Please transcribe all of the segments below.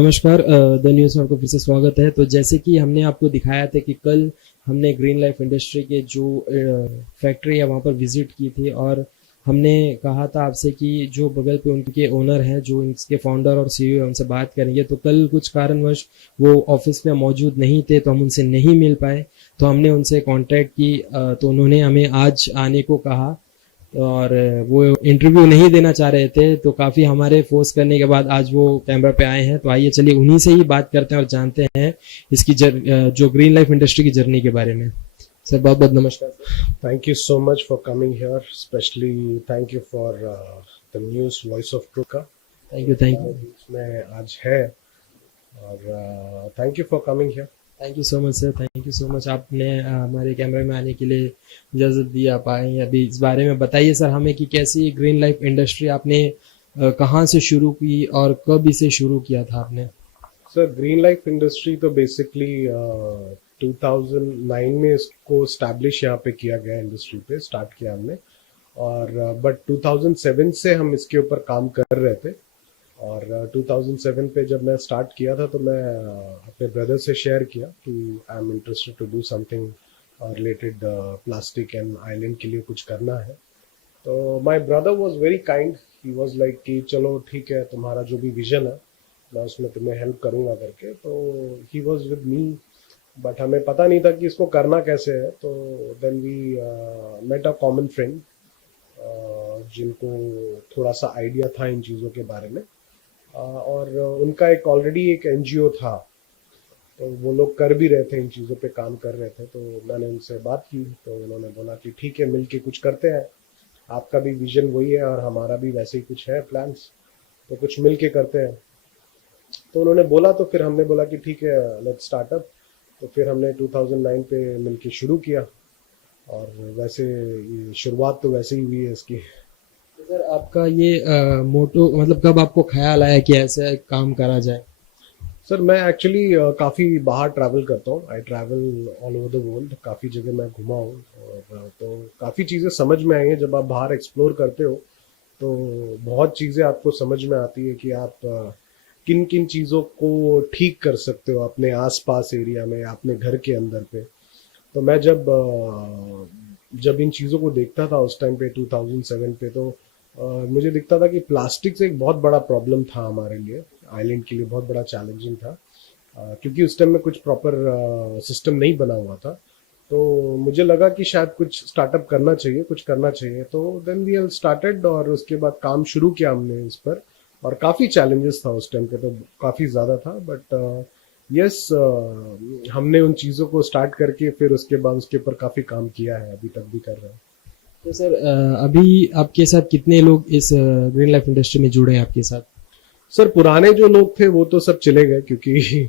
नमस्कार, the news में आपको फिर से स्वागत है। तो जैसे कि हमने आपको दिखाया था कि कल हमने ग्रीन लाइफ इंडस्ट्री के जो फैक्ट्री है वहाँ पर विजिट की थी, और हमने कहा था आपसे कि जो बगल पे उनके ओनर हैं, जो इसके फाउंडर और सीईओ हैं, उनसे बात करेंगे। तो कल कुछ कारणवश वो ऑफिस में मौजूद नहीं थे, तो हम उनसे नहीं मिल पाए। तो हमने उनसे कांटेक्ट की, तो उन्होंने हमें आज आने को कहा, और वो इंटरव्यू नहीं देना चाह रहे थे। तो काफ़ी हमारे फोर्स करने के बाद आज वो कैमरा पे आए हैं। तो आइए चलिए उन्हीं से ही बात करते हैं और जानते हैं इसकी जो ग्रीन लाइफ इंडस्ट्री की जर्नी के बारे में। सर, बहुत बहुत नमस्कार sir. Thank you so much for coming here. Especially thank you for the news Voice of Truth का थैंक यू, थैंक यू, इसमें आज है और thank you for coming here. Thank you so much sir, thank you so much. आपने हमारे कैमरे में आने के लिए इजाज़त दी। आप आए अभी इस बारे में बताइए सर हमें कि कैसी ग्रीन लाइफ इंडस्ट्री आपने कहाँ से शुरू की और कब इसे शुरू किया था आपने। सर, ग्रीन लाइफ इंडस्ट्री तो बेसिकली 2009 में इसको स्टैब्लिश यहाँ पे किया गया, इंडस्ट्री पे स्टार्ट किया हमने। और बट 2007 से हम इसके ऊपर काम कर रहे थे। और 2007 पे जब मैं स्टार्ट किया था तो मैं अपने ब्रदर से शेयर किया कि I am interested to do something related plastic and island के लिए कुछ करना है। तो my brother was very kind, he was like कि चलो ठीक है, तुम्हारा जो भी विजन है मैं उसमें तुम्हें हेल्प करूंगा करके। तो he was with me, but हमें पता नहीं था कि इसको करना कैसे है। तो then we met a common friend जिनको थोड़ा सा आइडिया था इन चीज़ों के बारे में। और उनका एक ऑलरेडी एक एनजीओ था, तो वो लोग कर भी रहे थे, इन चीज़ों पे काम कर रहे थे। तो मैंने उनसे बात की तो उन्होंने बोला कि ठीक है, मिल के कुछ करते हैं, आपका भी विजन वही है और हमारा भी वैसे ही कुछ है प्लान्स, तो कुछ मिल के करते हैं। तो उन्होंने बोला, तो फिर हमने बोला कि ठीक है, लेट्स स्टार्ट अप। तो फिर हमने 2009 पे मिल के शुरू किया और वैसे ये शुरुआत तो वैसे ही हुई है इसकी। तो सर आपका ये मोटो मतलब कब आपको ख्याल आया कि ऐसे काम करा जाए। सर, मैं एक्चुअली काफ़ी बाहर ट्रैवल करता हूँ, I travel all over the world, काफ़ी जगह मैं घुमा हूँ। और तो काफ़ी चीज़ें समझ में आई हैं जब आप बाहर एक्सप्लोर करते हो। तो बहुत चीज़ें आपको समझ में आती है कि आप किन किन चीज़ों को ठीक कर सकते हो अपने आसपास एरिया में, अपने घर के अंदर पे। तो मैं जब इन चीज़ों को देखता था उस टाइम पे 2007 पे, तो मुझे दिखता था कि प्लास्टिक से एक बहुत बड़ा प्रॉब्लम था हमारे लिए, आइलैंड के लिए बहुत बड़ा चैलेंजिंग था। क्योंकि उस टाइम में कुछ प्रॉपर सिस्टम नहीं बना हुआ था। तो मुझे लगा कि शायद कुछ स्टार्टअप करना चाहिए, कुछ करना चाहिए। तो देन वी हैव स्टार्टेड और उसके बाद काम शुरू किया हमने इस पर। और काफ़ी चैलेंजेस था उस टाइम पे, तो काफ़ी ज़्यादा था, बट यस, हमने उन चीज़ों को स्टार्ट करके फिर उसके बाद उसके ऊपर काफ़ी काम किया है, अभी तक भी कर रहे हैं। तो सर अभी आपके साथ कितने लोग इस ग्रीन लाइफ इंडस्ट्री में जुड़े हैं आपके साथ। सर, पुराने जो लोग थे वो तो सब चले गए, क्योंकि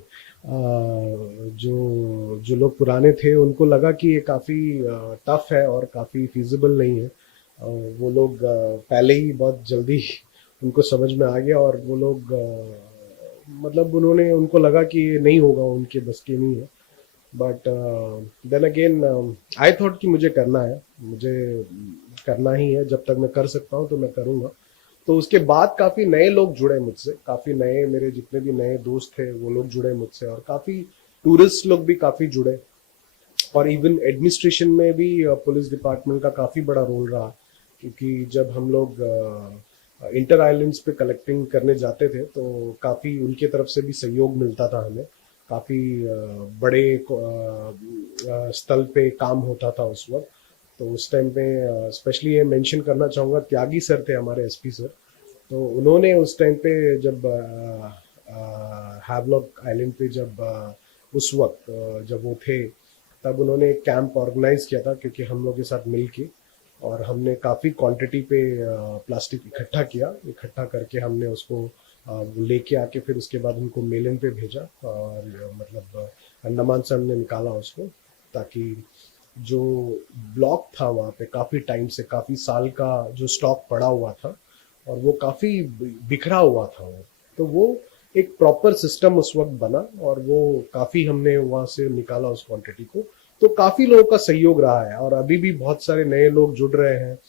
जो जो लोग पुराने थे उनको लगा कि ये काफ़ी टफ है और काफ़ी फिजिबल नहीं है। वो लोग पहले ही बहुत जल्दी उनको समझ में आ गया, और वो लोग मतलब उनको लगा कि ये नहीं होगा, उनके बस की नहीं है। But then again I thought कि मुझे करना है, मुझे करना ही है, जब तक मैं कर सकता हूँ तो मैं करूँगा। तो उसके बाद काफ़ी नए लोग जुड़े मुझसे, काफ़ी नए, मेरे जितने भी नए दोस्त थे वो लोग जुड़े मुझसे, और काफ़ी टूरिस्ट लोग भी काफ़ी जुड़े। और इवन एडमिनिस्ट्रेशन में भी पुलिस डिपार्टमेंट का काफ़ी बड़ा रोल रहा, क्योंकि जब हम लोग इंटर आइलैंड्स पे कलेक्टिंग करने जाते थे तो काफ़ी उनके तरफ से भी सहयोग मिलता था हमें। काफ़ी बड़े स्थल पे काम होता था उस वक्त। तो उस टाइम पे स्पेशली ये मेंशन करना चाहूँगा, त्यागी सर थे हमारे एसपी सर। तो उन्होंने उस टाइम पे जब हैवलॉक आइलैंड पे जब उस वक्त जब वो थे, तब उन्होंने एक कैंप ऑर्गेनाइज किया था, क्योंकि हम लोग के साथ मिल के। और हमने काफ़ी क्वांटिटी पे प्लास्टिक इकट्ठा करके हमने उसको लेके आके फिर उसके बाद उनको मेलन पे भेजा, और मतलब अंडमान से हमने निकाला उसको, ताकि जो ब्लॉक था वहाँ पे काफ़ी टाइम से, काफ़ी साल का जो स्टॉक पड़ा हुआ था, और वो काफ़ी बिखरा हुआ था वो। तो वो एक प्रॉपर सिस्टम उस वक्त बना, और वो काफ़ी हमने वहाँ से निकाला उस क्वांटिटी को। तो काफ़ी लोगों का सहयोग रहा है, और अभी भी बहुत सारे नए लोग जुड़ रहे हैं।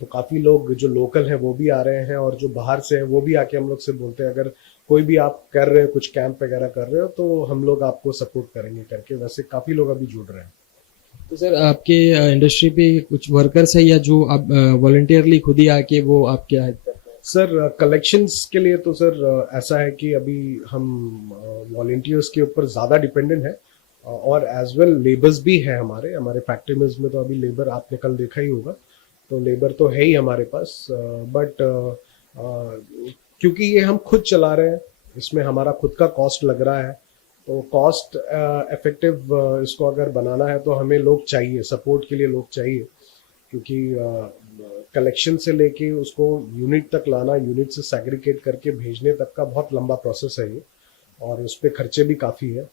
तो काफ़ी लोग जो लोकल हैं वो भी आ रहे हैं, और जो बाहर से हैं वो भी आके हम लोग से बोलते हैं, अगर कोई भी आप कर रहे हो, कुछ कैंप वगैरह कर रहे हो, तो हम लोग आपको सपोर्ट करेंगे करके वैसे काफी लोग अभी जुड़ रहे हैं। तो सर आपके इंडस्ट्री पे कुछ वर्कर्स है या जो आप वॉलंटियरली खुद ही आके वो आपके हेल्प करते हैं? सर कलेक्शंस के लिए तो सर ऐसा है कि अभी हम वॉलेंटियर्स के ऊपर ज़्यादा डिपेंडेंट है, और एज वेल लेबर्स भी है हमारे हमारे फैक्ट्री में तो अभी लेबर आपने कल देखा ही होगा, तो लेबर तो है ही हमारे पास, बट क्योंकि ये हम खुद चला रहे हैं, इसमें हमारा खुद का कॉस्ट लग रहा है, तो कॉस्ट इफेक्टिव इसको अगर बनाना है तो हमें लोग चाहिए, सपोर्ट के लिए लोग चाहिए, क्योंकि कलेक्शन से लेके उसको यूनिट तक लाना, यूनिट से सेग्रीगेट करके भेजने तक का बहुत लंबा प्रोसेस है ये, और उस पर खर्चे भी काफ़ी है।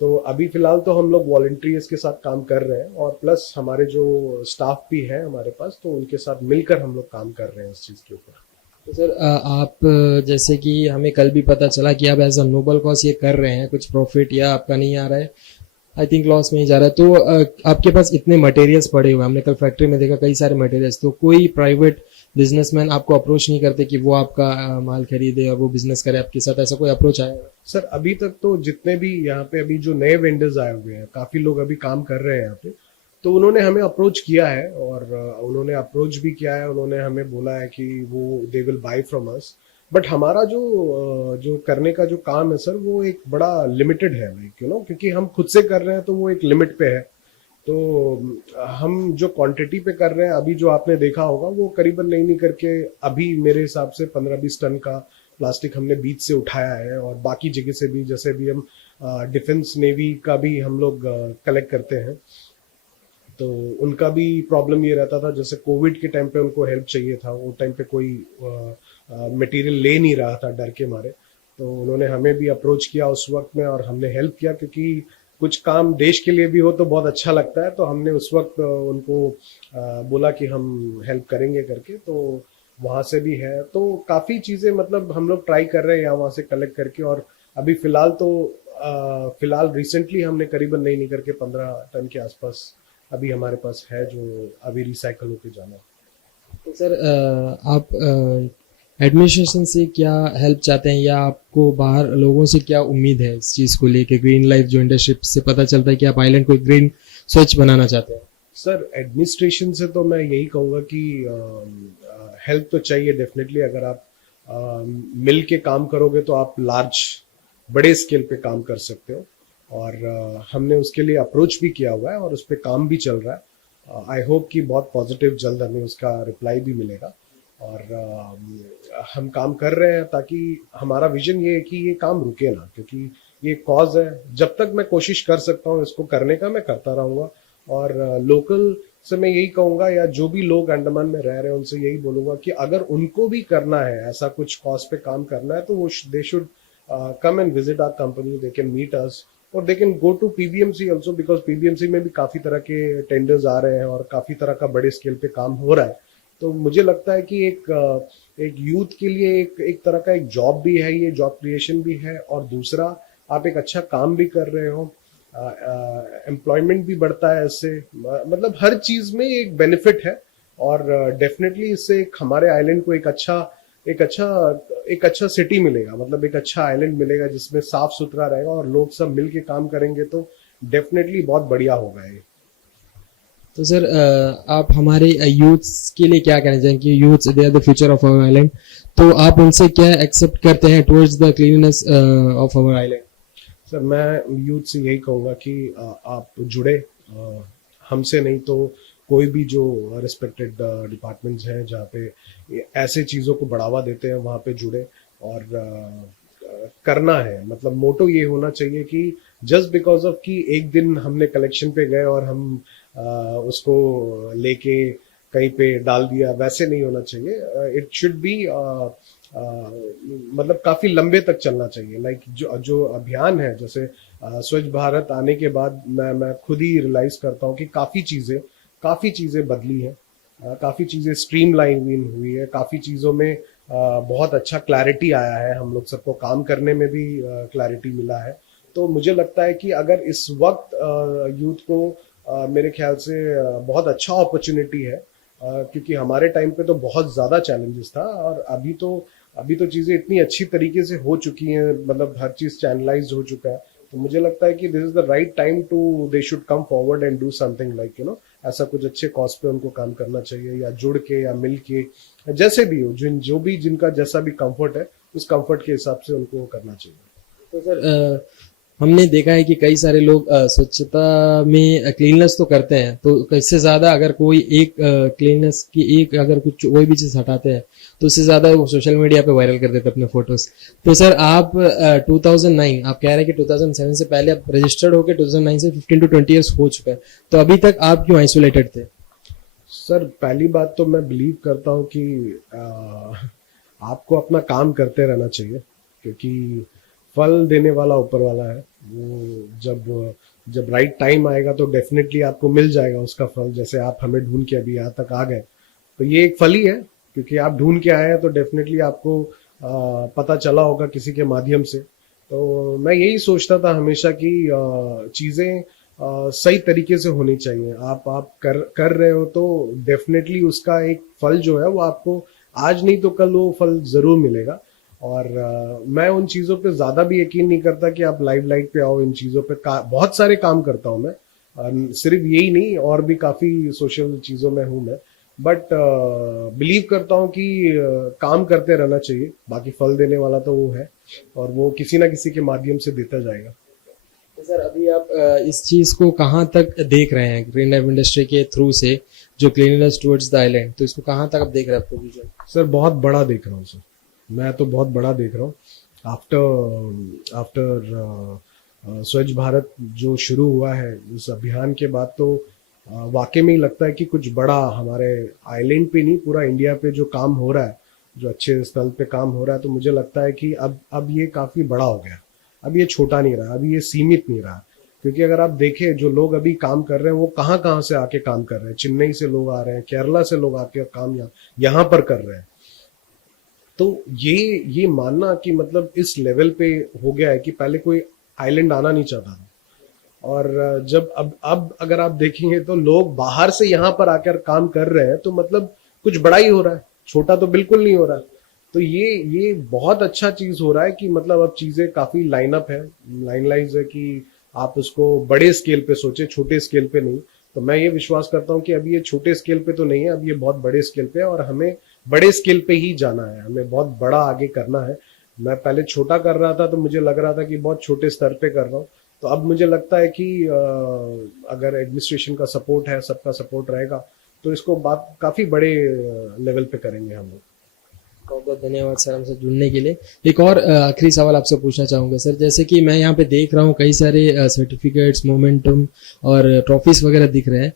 तो अभी फिलहाल तो हम लोग वॉलंटियर्स के साथ काम कर रहे हैं, और प्लस हमारे जो स्टाफ भी है हमारे पास, तो उनके साथ मिलकर हम लोग काम कर रहे हैं इस चीज़ के ऊपर। तो सर आप जैसे कि हमें कल भी पता चला कि आप एज अ नोबल कॉज ये कर रहे हैं, कुछ प्रॉफिट या आपका नहीं आ रहा है, आई थिंक लॉस में ही जा रहा है, तो आपके पास इतने मटेरियल्स पड़े हुए हैं, हमने कल फैक्ट्री में देखा कई सारे मटेरियल्स, तो कोई प्राइवेट बिजनेसमैन आपको अप्रोच नहीं करते कि वो आपका माल खरीदे और वो बिजनेस करे आपके साथ, ऐसा कोई अप्रोच आया? सर अभी तक तो जितने भी यहाँ पे अभी जो नए वेंडर्स आए हुए हैं, काफ़ी लोग अभी काम कर रहे हैं यहाँ पे, तो उन्होंने हमें अप्रोच किया है, और उन्होंने अप्रोच भी किया है, उन्होंने हमें बोला है कि वो they will buy from us, but हमारा जो करने का जो काम है सर, वो एक बड़ा लिमिटेड है, लाइक क्योंकि हम खुद से कर रहे हैं तो वो एक लिमिट पे है। तो हम जो क्वांटिटी पे कर रहे हैं अभी, जो आपने देखा होगा, वो करीबन नहीं करके अभी मेरे हिसाब से 15-20 टन का प्लास्टिक हमने बीच से उठाया है, और बाकी जगह से भी, जैसे भी हम डिफेंस नेवी का भी हम लोग कलेक्ट करते हैं, तो उनका भी प्रॉब्लम ये रहता था, जैसे कोविड के टाइम पे उनको हेल्प चाहिए था, वो टाइम पे कोई मटेरियल ले नहीं रहा था डर के मारे, तो उन्होंने हमें भी अप्रोच किया उस वक्त में, और हमने हेल्प किया, क्योंकि कुछ काम देश के लिए भी हो तो बहुत अच्छा लगता है, तो हमने उस वक्त उनको बोला कि हम हेल्प करेंगे करके, तो वहाँ से भी है, तो काफ़ी चीज़ें मतलब हम लोग ट्राई कर रहे हैं यहाँ वहाँ से कलेक्ट करके, और अभी फिलहाल तो फिलहाल रिसेंटली हमने करीबन नहीं करके 15 टन के आसपास अभी हमारे पास है, जो अभी रिसाइकल होके जाना। तो सर आप एडमिनिस्ट्रेशन से क्या हेल्प चाहते हैं, या आपको बाहर लोगों से क्या उम्मीद है इस चीज़ को लेके? ग्रीन लाइफ जो इंडस्ट्री से पता चलता है कि आप आइलैंड को ग्रीन स्वच्छ बनाना चाहते हैं। सर एडमिनिस्ट्रेशन से तो मैं यही कहूँगा कि हेल्प तो चाहिए डेफिनेटली, अगर आप मिल के काम करोगे तो आप लार्ज बड़े स्केल पे काम कर सकते हो, और हमने उसके लिए अप्रोच भी किया हुआ है, और उस पर काम भी चल रहा है। आई होप कि बहुत पॉजिटिव जल्द हमें उसका रिप्लाई भी मिलेगा, और हम काम कर रहे हैं, ताकि हमारा विजन ये है कि ये काम रुके ना, क्योंकि ये कॉज है, जब तक मैं कोशिश कर सकता हूँ इसको करने का, मैं करता रहूँगा, और लोकल से मैं यही कहूँगा, या जो भी लोग अंडमान में रह रहे हैं उनसे यही बोलूँगा कि अगर उनको भी करना है ऐसा कुछ कॉज पे काम करना है, तो वो they should come and visit our company, they can meet us, or they can go to PBMC also, because PBMC में भी काफ़ी तरह के टेंडर्स आ रहे हैं, और काफ़ी तरह का बड़े स्केल पे काम हो रहा है, तो मुझे लगता है कि एक यूथ के लिए एक तरह का एक जॉब भी है, ये जॉब क्रिएशन भी है, और दूसरा आप एक अच्छा काम भी कर रहे हो, एम्प्लॉयमेंट भी बढ़ता है इससे, मतलब हर चीज़ में एक बेनिफिट है, और डेफिनेटली इससे हमारे आइलैंड को एक अच्छा सिटी मिलेगा, मतलब एक अच्छा आइलैंड मिलेगा जिसमें साफ सुथरा रहेगा, और लोग सब मिल के काम करेंगे, तो डेफिनेटली बहुत बढ़िया होगा ये। तो सर आप हमारे यूथ्स के लिए क्या कहना चाहेंगे कि youths they are the future of our island, तो आप उनसे क्या एक्सेप्ट करते हैं towards the cleanness of our island? Sir मैं यूथ से यही कहूँगा कि आप जुड़े, हमसे नहीं तो कोई भी जो रिस्पेक्टेड डिपार्टमेंट्स हैं जहाँ पे ऐसे चीज़ों को बढ़ावा देते हैं, वहाँ पे जुड़े, और करना है, मतलब मोटो ये होना चाहिए कि जस्ट बिकॉज ऑफ कि एक दिन हमने कलेक्शन पे गए और हम उसको लेके कहीं पे डाल दिया, वैसे नहीं होना चाहिए, इट शुड बी मतलब काफी लंबे तक चलना चाहिए, लाइक जो अभियान है, जैसे स्वच्छ भारत आने के बाद मैं खुद ही रियलाइज करता हूँ कि काफी चीजें बदली हैं, काफी चीजें स्ट्रीमलाइन हुई है, काफी चीजों में बहुत अच्छा क्लैरिटी आया है, हम लोग सबको काम करने में भी क्लैरिटी मिला है, तो मुझे लगता है कि अगर इस वक्त यूथ को मेरे ख्याल से बहुत अच्छा अपॉर्चुनिटी है, क्योंकि हमारे टाइम पे तो बहुत ज़्यादा चैलेंजेस था, और अभी तो अभी तो चीजें इतनी अच्छी तरीके से हो चुकी हैं, मतलब हर चीज चैनलाइज हो चुका है, तो मुझे लगता है कि this is the right time to they should come forward and do something like ऐसा कुछ अच्छे कॉज पे उनको काम करना चाहिए, या जुड़ के या मिल के, जैसे भी हो, जो भी जिनका जैसा भी कंफर्ट है उस कंफर्ट के हिसाब से उनको करना चाहिए। तो सर हमने देखा है कि कई सारे लोग स्वच्छता में क्लीननेस तो करते हैं, तो इससे ज्यादा अगर कोई एक क्लीननेस की एक अगर कुछ कोई भी चीज हटाते हैं तो उससे ज्यादा वो सोशल मीडिया पे वायरल कर देते हैं अपने फोटोज। तो सर आप 2009 आप कह रहे हैं कि 2007 से पहले आप रजिस्टर्ड होकर 2009 से 15 to 20 ईयर्स हो चुका है, तो अभी तक आप क्यों आइसोलेटेड थे? सर पहली बात तो मैं बिलीव करता हूँ कि आपको अपना काम करते रहना चाहिए, क्योंकि फल देने वाला ऊपर वाला है। वो जब जब राइट टाइम आएगा तो डेफिनेटली आपको मिल जाएगा उसका फल। जैसे आप हमें ढूंढ के अभी यहाँ तक आ गए, तो ये एक फल ही है, क्योंकि आप ढूंढ के आए हैं तो डेफिनेटली आपको पता चला होगा किसी के माध्यम से। तो मैं यही सोचता था हमेशा कि चीजें सही तरीके से होनी चाहिए। आप कर रहे हो तो डेफिनेटली उसका एक फल जो है वो आपको आज नहीं तो कल वो फल जरूर मिलेगा। और मैं उन चीजों पे ज्यादा भी यकीन नहीं करता कि आप लाइव लाइट पे आओ। इन चीजों पे बहुत सारे काम करता हूँ मैं, सिर्फ यही नहीं, और भी काफी सोशल चीजों में हूँ मैं। बट बिलीव करता हूँ कि काम करते रहना चाहिए, बाकी फल देने वाला तो वो है, और वो किसी ना किसी के माध्यम से देता जाएगा। तो सर अभी आप इस चीज को कहाँ तक देख रहे हैं ग्रीन लाइफ इंडस्ट्री के थ्रू से, जो क्लीननेस टुवर्ड्स द आइलैंड, तो इसको कहाँ तक आप देख रहे हैं आपको विजन? सर बहुत बड़ा देख रहा हूँ सर, मैं तो बहुत बड़ा देख रहा हूँ। आफ्टर स्वच्छ भारत जो शुरू हुआ है उस अभियान के बाद, तो वाकई में ही लगता है कि कुछ बड़ा हमारे आइलैंड पे नहीं, पूरा इंडिया पे जो काम हो रहा है, जो अच्छे स्थल पे काम हो रहा है, तो मुझे लगता है कि अब ये काफी बड़ा हो गया। अब ये छोटा नहीं रहा, अभी ये सीमित नहीं रहा। क्योंकि अगर आप देखें जो लोग अभी काम कर रहे हैं वो कहाँ कहाँ से आके काम कर रहे हैं। चेन्नई से लोग आ रहे हैं, केरला से लोग आके काम यहाँ पर कर रहे हैं। तो ये मानना कि मतलब इस लेवल पे हो गया है कि पहले कोई आइलैंड आना नहीं चाहता था, और जब अब अगर आप देखेंगे तो लोग बाहर से यहाँ पर आकर काम कर रहे हैं, तो मतलब कुछ बड़ा ही हो रहा है, छोटा तो बिल्कुल नहीं हो रहा है। तो ये बहुत अच्छा चीज हो रहा है कि मतलब अब चीजें काफी लाइनअप है, लाइनलाइज है, कि आप उसको बड़े स्केल पे सोचे, छोटे स्केल पे नहीं। तो मैं ये विश्वास करता हूँ कि अभी ये छोटे स्केल पे तो नहीं है, अब ये बहुत बड़े स्केल पे है, और हमें बड़े स्केल पे ही जाना है, हमें बहुत बड़ा आगे करना है। मैं पहले छोटा कर रहा था तो मुझे लग रहा था कि बहुत छोटे स्तर पे कर रहा हूँ, तो अब मुझे लगता है कि अगर एडमिनिस्ट्रेशन का सपोर्ट है, सबका सपोर्ट रहेगा, तो इसको बात काफी बड़े लेवल पे करेंगे हम लोग। बहुत बहुत धन्यवाद सर हमसे जुड़ने के लिए। एक और आखिरी सवाल आपसे पूछना चाहूंगा सर, जैसे कि मैं यहाँ पे देख रहा हूँ कई सारे सर्टिफिकेट्स, मोमेंटम और ट्रॉफीज वगैरह दिख रहे हैं,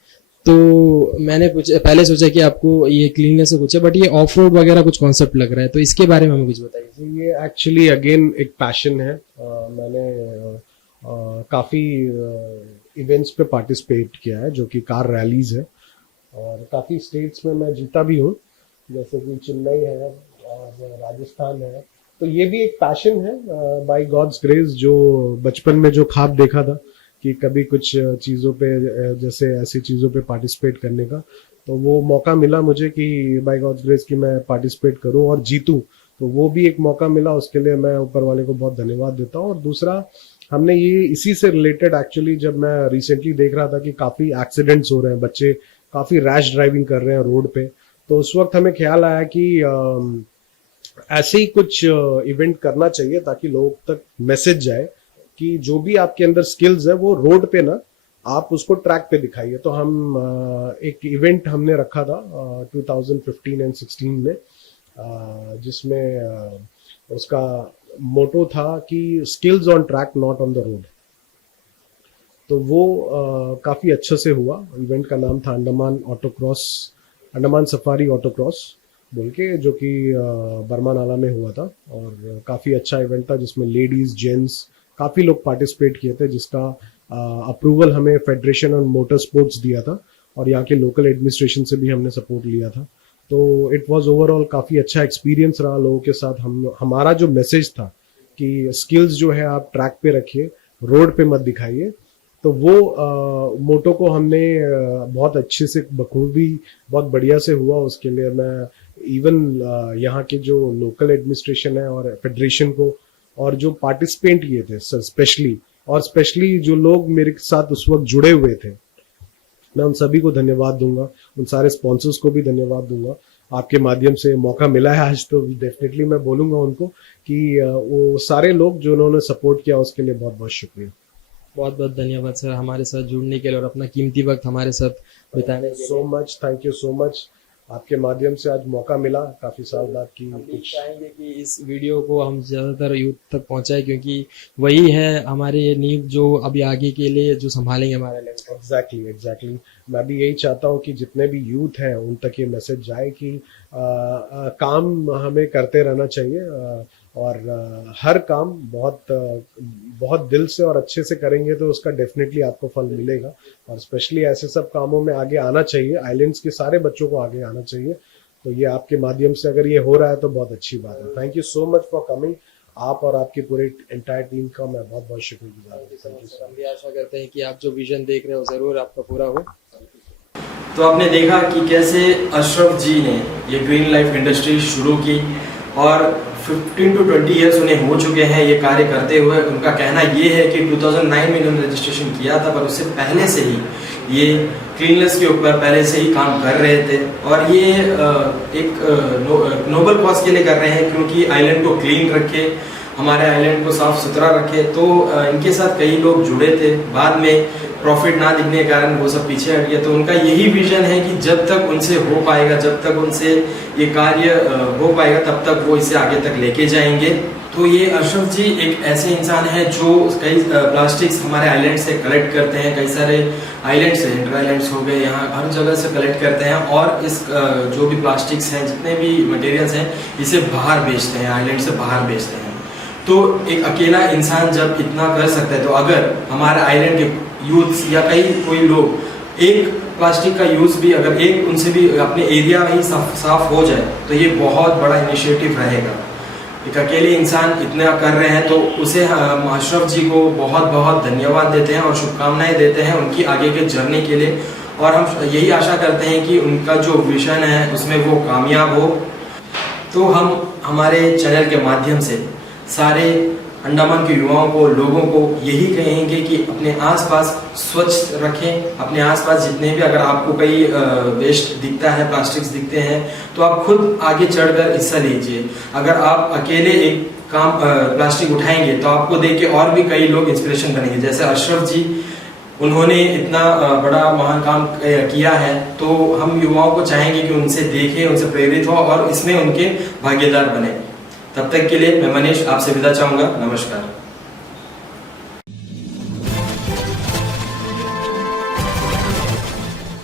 तो मैंने पहले सोचा कि आपको ये क्लीननेस से कुछ है, बट ये ऑफ रोड वगैरह कुछ कॉन्सेप्ट लग रहा है, तो इसके बारे में हमें कुछ बताइए। ये एक्चुअली अगेन एक पैशन है। मैंने काफी इवेंट्स पे पार्टिसिपेट किया है, जो कि कार रैलीज है, और काफी स्टेट्स में मैं जीता भी हूँ, जैसे कि चेन्नई है और राजस्थान है। तो ये भी एक पैशन है, बाय गॉड्स ग्रेस, जो बचपन में जो ख्वाब देखा था कि कभी कुछ चीज़ों पे, जैसे ऐसी चीज़ों पे पार्टिसिपेट करने का, तो वो मौका मिला मुझे कि बाय गॉड्स ग्रेस कि मैं पार्टिसिपेट करूं और जीतूं। तो वो भी एक मौका मिला, उसके लिए मैं ऊपर वाले को बहुत धन्यवाद देता हूं। और दूसरा, हमने ये इसी से रिलेटेड एक्चुअली, जब मैं रिसेंटली देख रहा था कि काफ़ी एक्सीडेंट्स हो रहे हैं, बच्चे काफ़ी रैश ड्राइविंग कर रहे हैं रोड पे, तो उस वक्त हमें ख्याल आया कि ऐसे ही कुछ इवेंट करना चाहिए ताकि लोग तक मैसेज जाए कि जो भी आपके अंदर स्किल्स है वो रोड पे ना, आप उसको ट्रैक पे दिखाइए। तो हम एक इवेंट हमने रखा था 2015 एंड 16 में, जिसमें उसका मोटो था कि skills on track not on the road. तो वो काफी अच्छे से हुआ। इवेंट का नाम था अंडमान सफारी ऑटोक्रॉस बोल के, जो कि बर्मा नाला में हुआ था, और काफी अच्छा इवेंट था जिसमें लेडीज, जेंट्स काफी लोग पार्टिसिपेट किए थे, जिसका अप्रूवल हमें फेडरेशन ऑन मोटर स्पोर्ट्स दिया था, और यहाँ के लोकल एडमिनिस्ट्रेशन से भी हमने सपोर्ट लिया था। तो इट वाज ओवरऑल काफी अच्छा एक्सपीरियंस रहा लोगों के साथ। हमारा जो मैसेज था कि स्किल्स जो है आप ट्रैक पे रखिए, रोड पे मत दिखाइए, तो वो मोटो को हमने बहुत अच्छे से बखूबी बहुत बढ़िया से हुआ। उसके लिए मैं इवन यहाँ के जो लोकल एडमिनिस्ट्रेशन है और फेडरेशन को और जो पार्टिसिपेंट किए थे स्पेशली जो लोग मेरे साथ उस वक्त जुड़े हुए थे, मैं उन सभी को धन्यवाद दूंगा। उन सारे स्पॉन्सर्स को भी धन्यवाद दूंगा। आपके माध्यम से मौका मिला है आज, तो डेफिनेटली मैं बोलूंगा उनको कि वो सारे लोग जो उन्होंने सपोर्ट किया उसके लिए बहुत बहुत शुक्रिया। बहुत बहुत धन्यवाद सर हमारे साथ जुड़ने के लिए और अपना कीमती वक्त हमारे साथ बिताने के लिए। So much, thank you so much. आपके माध्यम से आज मौका मिला काफी साल बाद की हम भी कुछ। चाहेंगे कि इस वीडियो को हम ज़्यादातर यूथ तक पहुंचाएं, क्योंकि वही है हमारे नींव जो अभी आगे के लिए जो संभालेंगे हमारे लैंड को। एग्जैक्टली मैं भी यही चाहता हूँ कि जितने भी यूथ हैं उन तक ये मैसेज जाए कि काम हमें करते रहना चाहिए, और हर काम बहुत दिल से और अच्छे से करेंगे तो उसका डेफिनेटली आपको फल मिलेगा। और स्पेशली ऐसे सब कामों में आगे आना चाहिए। आइलैंड्स के सारे बच्चों को आगे आना चाहिए। तो ये आपके माध्यम से अगर ये हो रहा है तो बहुत अच्छी बात है। Thank you so much for coming. आप और आपकी पूरी एंटायर टीम का मैं बहुत बहुत शुक्रगुजार हूँ। थैंक यू सो हम भी आशा करते हैं कि आप जो विजन देख रहे हो जरूर आपका पूरा हो। तो आपने देखा कि कैसे अशरफ जी ने ये ग्रीन लाइफ इंडस्ट्री शुरू की और 15 to 20 इयर्स उन्हें हो चुके हैं ये कार्य करते हुए। उनका कहना ये है कि 2009 में इन्होंने रजिस्ट्रेशन किया था, पर उससे पहले से ही ये क्लीननेस के ऊपर पहले से ही काम कर रहे थे। और ये एक नोबल कॉज के लिए कर रहे हैं, क्योंकि आइलैंड को क्लीन रखे, हमारे आइलैंड को साफ सुथरा रखे। तो इनके साथ कई लोग जुड़े थे, बाद में प्रॉफिट ना दिखने के कारण वो सब पीछे हट गया। तो उनका यही विजन है कि जब तक उनसे हो पाएगा, जब तक उनसे ये कार्य हो पाएगा, तब तक वो इसे आगे तक लेके जाएंगे। तो ये अशरफ जी एक ऐसे इंसान है जो कई प्लास्टिक्स हमारे आइलैंड से कलेक्ट करते हैं। कई सारे आइलैंड से, इंटर आइलैंड्स हो गए, यहाँ हर जगह से कलेक्ट करते हैं और इस जो भी प्लास्टिक्स हैं, जितने भी मटेरियल्स हैं, इसे बाहर बेचते हैं, आइलैंड से बाहर बेचते हैं। तो एक अकेला इंसान जब इतना कर सकता है, तो अगर हमारे आइलैंड के यूथ या कोई लोग एक प्लास्टिक का यूज भी अगर एक उनसे भी अपने एरिया ही साफ हो जाए, तो ये बहुत बड़ा इनिशिएटिव रहेगा। एक अकेले इंसान इतना कर रहे हैं, तो उसे हम अशरफ जी को बहुत बहुत धन्यवाद देते हैं और शुभकामनाएं देते हैं उनकी आगे के जर्नी के लिए। और हम यही आशा करते हैं कि उनका जो विजन है उसमें वो कामयाब हो। तो हम हमारे चैनल के माध्यम से सारे अंडमान के युवाओं को, लोगों को यही कहेंगे कि अपने आसपास स्वच्छ रखें। अपने आसपास जितने भी, अगर आपको कहीं वेस्ट दिखता है, प्लास्टिक्स दिखते हैं, तो आप खुद आगे चढ़कर हिस्सा लीजिए। अगर आप अकेले एक काम प्लास्टिक उठाएंगे तो आपको देख के और भी कई लोग इंस्पिरेशन बनेंगे। जैसे अशरफ जी, उन्होंने इतना बड़ा महान काम किया है, तो हम युवाओं को चाहेंगे कि उनसे देखें, उनसे प्रेरित हो और इसमें उनके भागीदार बने। तब तक के लिए मैं मनीष आपसे विदा चाहूंगा। नमस्कार।